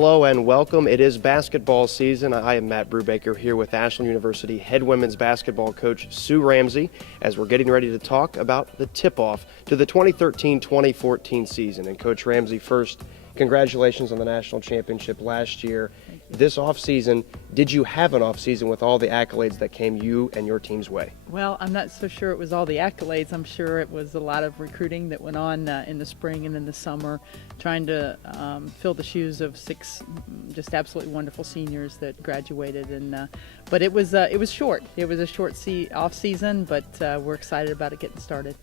Hello and welcome. It is basketball season. I am Matt Brubaker here with Ashland University head women's basketball coach Sue Ramsey as we're getting ready to talk about the tip-off to the 2013-2014 season. And Coach Ramsey, first, congratulations on the national championship last year. This offseason, did you have an offseason with all the accolades that came you and your team's way? Well, I'm not so sure it was all the accolades. I'm sure it was a lot of recruiting that went on in the spring and in the summer, trying to fill the shoes of 6 just absolutely wonderful seniors that graduated. But it was short. It was a short off season, but we're excited about it getting started.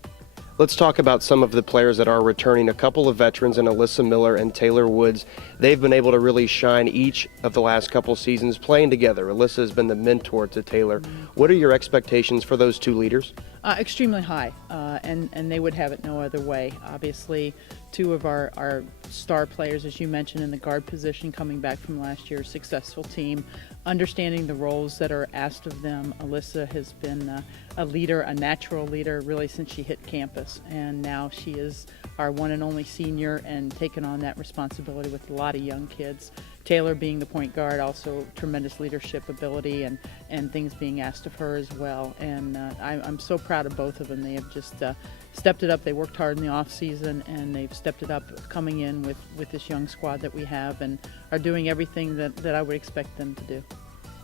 Let's talk about some of the players that are returning. A couple of veterans in Alyssa Miller and Taylor Woods. They've been able to really shine each of the last couple seasons playing together. Alyssa has been the mentor to Taylor. What are your expectations for those two leaders? Extremely high, and they would have it no other way. Obviously, 2 of our star players, as you mentioned, in the guard position coming back from last year's successful team, understanding the roles that are asked of them. Alyssa has been a leader, a natural leader, really since she hit campus, and now she is our one and only senior and taken on that responsibility with a lot of young kids. Taylor being the point guard, also tremendous leadership ability and things being asked of her as well. And I'm so proud of both of them. They have just stepped it up. They worked hard in the off season, and they've stepped it up coming in with this young squad that we have, and are doing everything that I would expect them to do.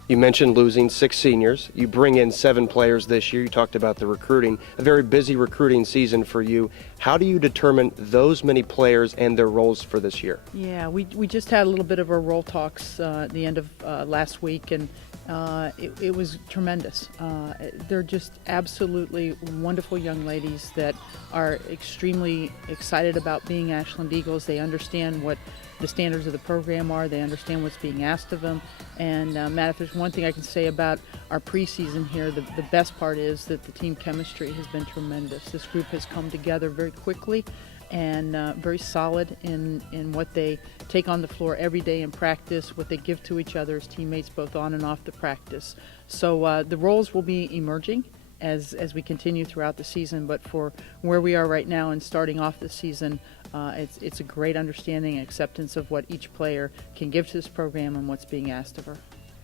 You mentioned losing 6 seniors. You bring in 7 players this year. You talked about the recruiting, a very busy recruiting season for you. How do you determine those many players and their roles for this year? Yeah, we just had a little bit of our roll talks at the end of last week, and it was tremendous. They're just absolutely wonderful young ladies that are extremely excited about being Ashland Eagles. They understand what the standards of the program are. They understand what's being asked of them. And Matt, if there's one thing I can say about our preseason here, the best part is that the team chemistry has been tremendous. This group has come together very quickly and very solid in what they take on the floor every day in practice, what they give to each other as teammates both on and off the practice. So the roles will be emerging as we continue throughout the season, but for where we are right now and starting off the season, it's a great understanding and acceptance of what each player can give to this program and what's being asked of her.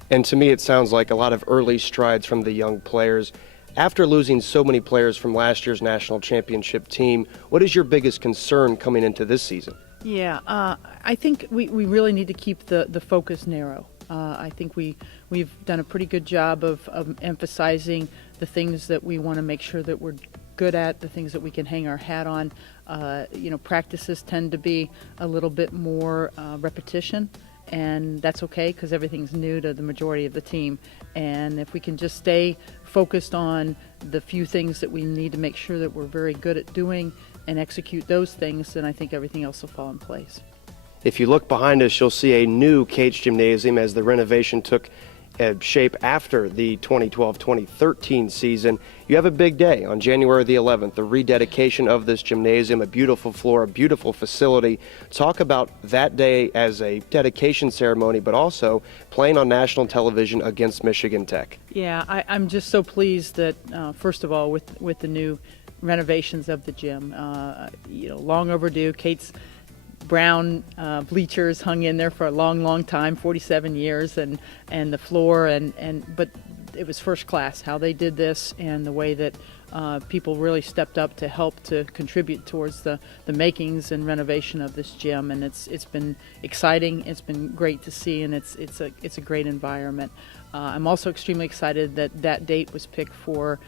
And to me, it sounds like a lot of early strides from the young players. After losing so many players from last year's national championship team, what is your biggest concern coming into this season? Yeah, I think we really need to keep the focus narrow. I think we've done a pretty good job of emphasizing the things that we want to make sure that we're good at, the things that we can hang our hat on. Practices tend to be a little bit more repetition, and that's okay because everything's new to the majority of the team. And if we can just stay focused on the few things that we need to make sure that we're very good at doing and execute those things, then I think everything else will fall in place. If you look behind us, you'll see a new Cage Gymnasium as the renovation took shape after the 2012-2013 season. You have a big day on January the 11th, the rededication of this gymnasium, a beautiful floor, a beautiful facility. Talk about that day as a dedication ceremony, but also playing on national television against Michigan Tech. Yeah, I'm just so pleased that, first of all, with the new renovations of the gym, long overdue. Kate's brown bleachers hung in there for a long time, 47 years, and the floor, but it was first class how they did this, and the way that people really stepped up to help to contribute towards the makings and renovation of this gym. And it's been exciting, it's been great to see, and it's a great environment. I'm also extremely excited that date was picked for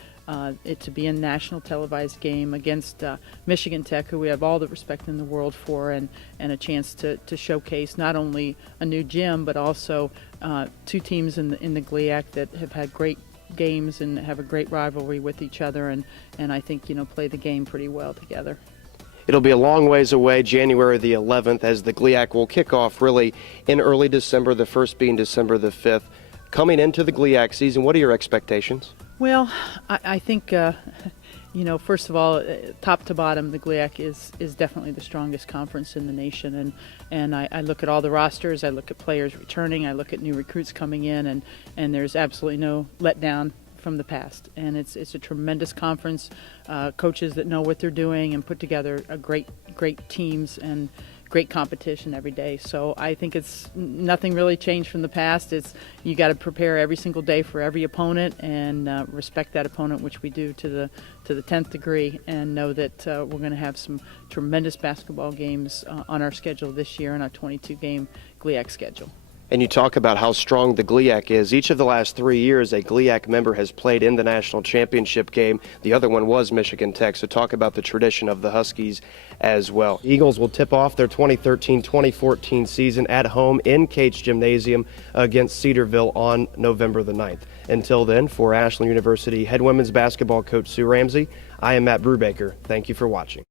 it to be a national televised game against Michigan Tech, who we have all the respect in the world for, and a chance to showcase not only a new gym, but also 2 teams in the GLIAC that have had great games and have a great rivalry with each other, and I think play the game pretty well together. It'll be a long ways away, January the 11th, as the GLIAC will kick off really in early December, the first being December the 5th. Coming into the GLIAC season, what are your expectations? Well, I think, first of all, top to bottom, the GLIAC is definitely the strongest conference in the nation. And I look at all the rosters, I look at players returning, I look at new recruits coming in, and there's absolutely no letdown from the past. And it's a tremendous conference, coaches that know what they're doing and put together a great teams, and great competition every day. So I think it's nothing really changed from the past. It's you got to prepare every single day for every opponent and respect that opponent, which we do to the 10th degree, and know that we're going to have some tremendous basketball games on our schedule this year in our 22-game GLIAC schedule. And you talk about how strong the GLIAC is. Each of the last 3 years, a GLIAC member has played in the national championship game. The other one was Michigan Tech. So talk about the tradition of the Huskies as well. Eagles will tip off their 2013-2014 season at home in Cates Gymnasium against Cedarville on November the 9th. Until then, for Ashland University head women's basketball coach Sue Ramsey, I am Matt Brubaker. Thank you for watching.